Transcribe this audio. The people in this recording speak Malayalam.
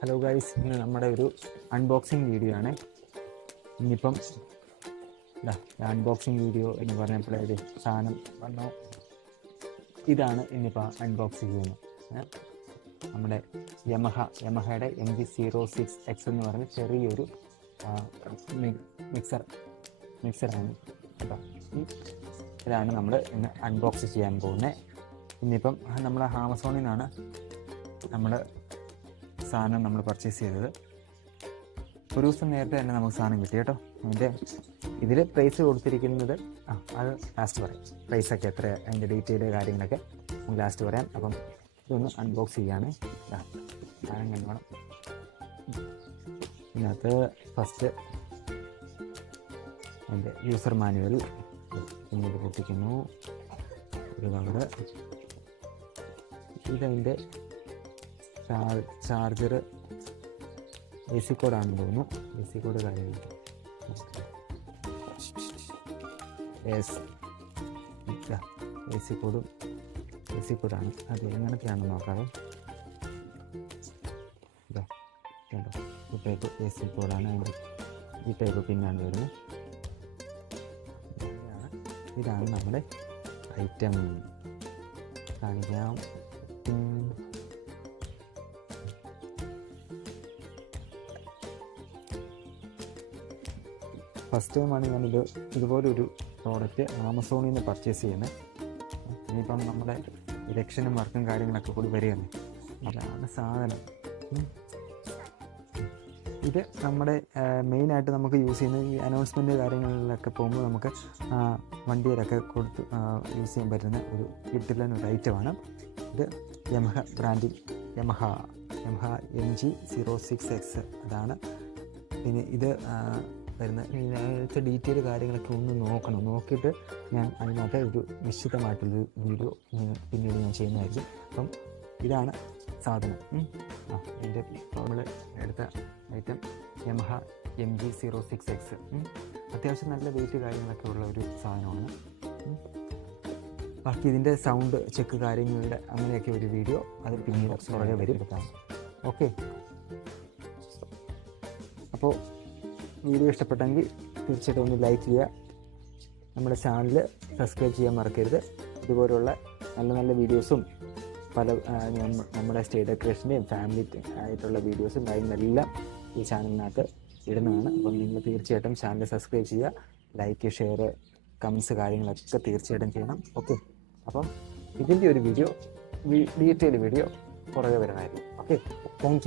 ഹലോ ഗൈസ്, ഇന്ന് നമ്മുടെ ഒരു അൺബോക്സിങ് വീഡിയോ ആണ്. ഇനിയിപ്പം അൺബോക്സിങ് വീഡിയോ എന്ന് പറഞ്ഞപ്പോൾ ഒരു സാധനം വന്നോ, ഇതാണ് ഇന്നിപ്പോൾ അൺബോക്സ് ചെയ്യുന്നത്. നമ്മുടെ യമഹയുടെ MG06X എന്ന് പറഞ്ഞ ചെറിയൊരു മിക്സറാണ് കേട്ടോ. ഇതാണ് നമ്മൾ ഇന്ന് അൺബോക്സ് ചെയ്യാൻ പോകുന്നത്. ഇന്നിപ്പം നമ്മൾ ആമസോണിൽ നിന്നാണ് നമ്മൾ സാധനം നമ്മൾ പർച്ചേസ് ചെയ്തത്. ഒരു ദിവസം നേരത്തെ തന്നെ നമുക്ക് സാധനം കിട്ടി കേട്ടോ. അതിൻ്റെ ഇതിൽ പ്രൈസ് കൊടുത്തിരിക്കുന്നത് അത് ലാസ്റ്റ് പറയാം. പ്രൈസൊക്കെ എത്ര, അതിൻ്റെ ഡീറ്റെയിൽ കാര്യങ്ങളൊക്കെ നമുക്ക് ലാസ്റ്റ് പറയാം. അപ്പം ഇതൊന്ന് അൺബോക്സ് ചെയ്യാണ്. സാധനം കണ്ടുവേണം. ഇതിനകത്ത് ഫസ്റ്റ് അതിൻ്റെ യൂസർ മാനുവൽ പിന്നീട് പൊട്ടിക്കുന്നു. ഒരു കവറ്, ഇതതിൻ്റെ ചാർജർ, AC കോഡാണെന്ന് തോന്നുന്നു. AC കോഡ് കാര്യങ്ങൾ AC കോഡാണ്. അത് എങ്ങനത്തെയാണെന്ന് നോക്കാതെ. കേട്ടോ, ഈ ടൈപ്പ് AC കോഡാണ്. അതിൻ്റെ ഈ ടൈപ്പ് പിന്നാണ് വരുന്നത്. ഇതാണ് നമ്മുടെ ഐറ്റം. കാണിക്കാം. ഫസ്റ്റ് ടൈമാണ് ഞാനിത് ഇതുപോലൊരു പ്രോഡക്റ്റ് ആമസോണിൽ നിന്ന് പർച്ചേസ് ചെയ്യുന്നത്. ഇനിയിപ്പം നമ്മുടെ ഇലക്ഷനും വർക്കും കാര്യങ്ങളൊക്കെ കൂടി വരികയാണ്. ഇതാണ് സാധനം. ഇത് നമ്മുടെ മെയിനായിട്ട് നമുക്ക് യൂസ് ചെയ്യുന്ന ഈ അനൗൺസ്മെൻറ്റ് കാര്യങ്ങളിലൊക്കെ പോകുമ്പോൾ നമുക്ക് വണ്ടിയിലൊക്കെ കൊടുത്ത് യൂസ് ചെയ്യാൻ പറ്റുന്ന ഒരു കിട്ടിലൻ ഒരു ഐറ്റമാണ്. ഇത് യമഹ ബ്രാൻഡിൽ യമഹ MG06X അതാണ്. പിന്നെ ഇത് വരുന്ന ഇതിനകത്ത് ഡീറ്റെയിൽ കാര്യങ്ങളൊക്കെ ഒന്ന് നോക്കിയിട്ട് ഞാൻ അതിനകത്ത് ഒരു നിശ്ചിതമായിട്ടുള്ളൊരു വീഡിയോ പിന്നീട് ഞാൻ ചെയ്യുന്നതായിരിക്കും. അപ്പം ഇതാണ് സാധനം. ഇതിൻ്റെ നമ്മൾ എടുത്ത ഐറ്റം യമഹ MG06X. അത്യാവശ്യം നല്ല വെയിറ്റ് കാര്യങ്ങളൊക്കെ ഉള്ള ഒരു സാധനമാണ്. ബാക്കി ഇതിൻ്റെ സൗണ്ട് ചെക്ക് കാര്യങ്ങളുടെ അങ്ങനെയൊക്കെ ഒരു വീഡിയോ അത് പിന്നീട് പുറകെ വരും. ഓക്കെ, അപ്പോൾ വീഡിയോ ഇഷ്ടപ്പെട്ടെങ്കിൽ തീർച്ചയായിട്ടും ഒന്ന് ലൈക്ക് ചെയ്യുക. നമ്മുടെ ചാനൽ സബ്സ്ക്രൈബ് ചെയ്യാൻ മറക്കരുത്. ഇതുപോലുള്ള നല്ല നല്ല വീഡിയോസും പല നമ്മുടെ സ്റ്റേ ഡെക്കറേഷൻ്റെയും ഫാമിലി ആയിട്ടുള്ള വീഡിയോസും കാര്യങ്ങളെല്ലാം ഈ ചാനലിനകത്ത് ഇടുന്നതാണ്. അപ്പം നിങ്ങൾ തീർച്ചയായിട്ടും ചാനൽ സബ്സ്ക്രൈബ് ചെയ്യുക. ലൈക്ക്, ഷെയർ, കമൻസ് കാര്യങ്ങളൊക്കെ തീർച്ചയായിട്ടും ചെയ്യണം. ഓക്കെ, അപ്പം ഇതിൻ്റെ ഒരു ഡീറ്റെയിൽ വീഡിയോ പുറകെ വരുന്നതായിരിക്കും. Okay, thank you.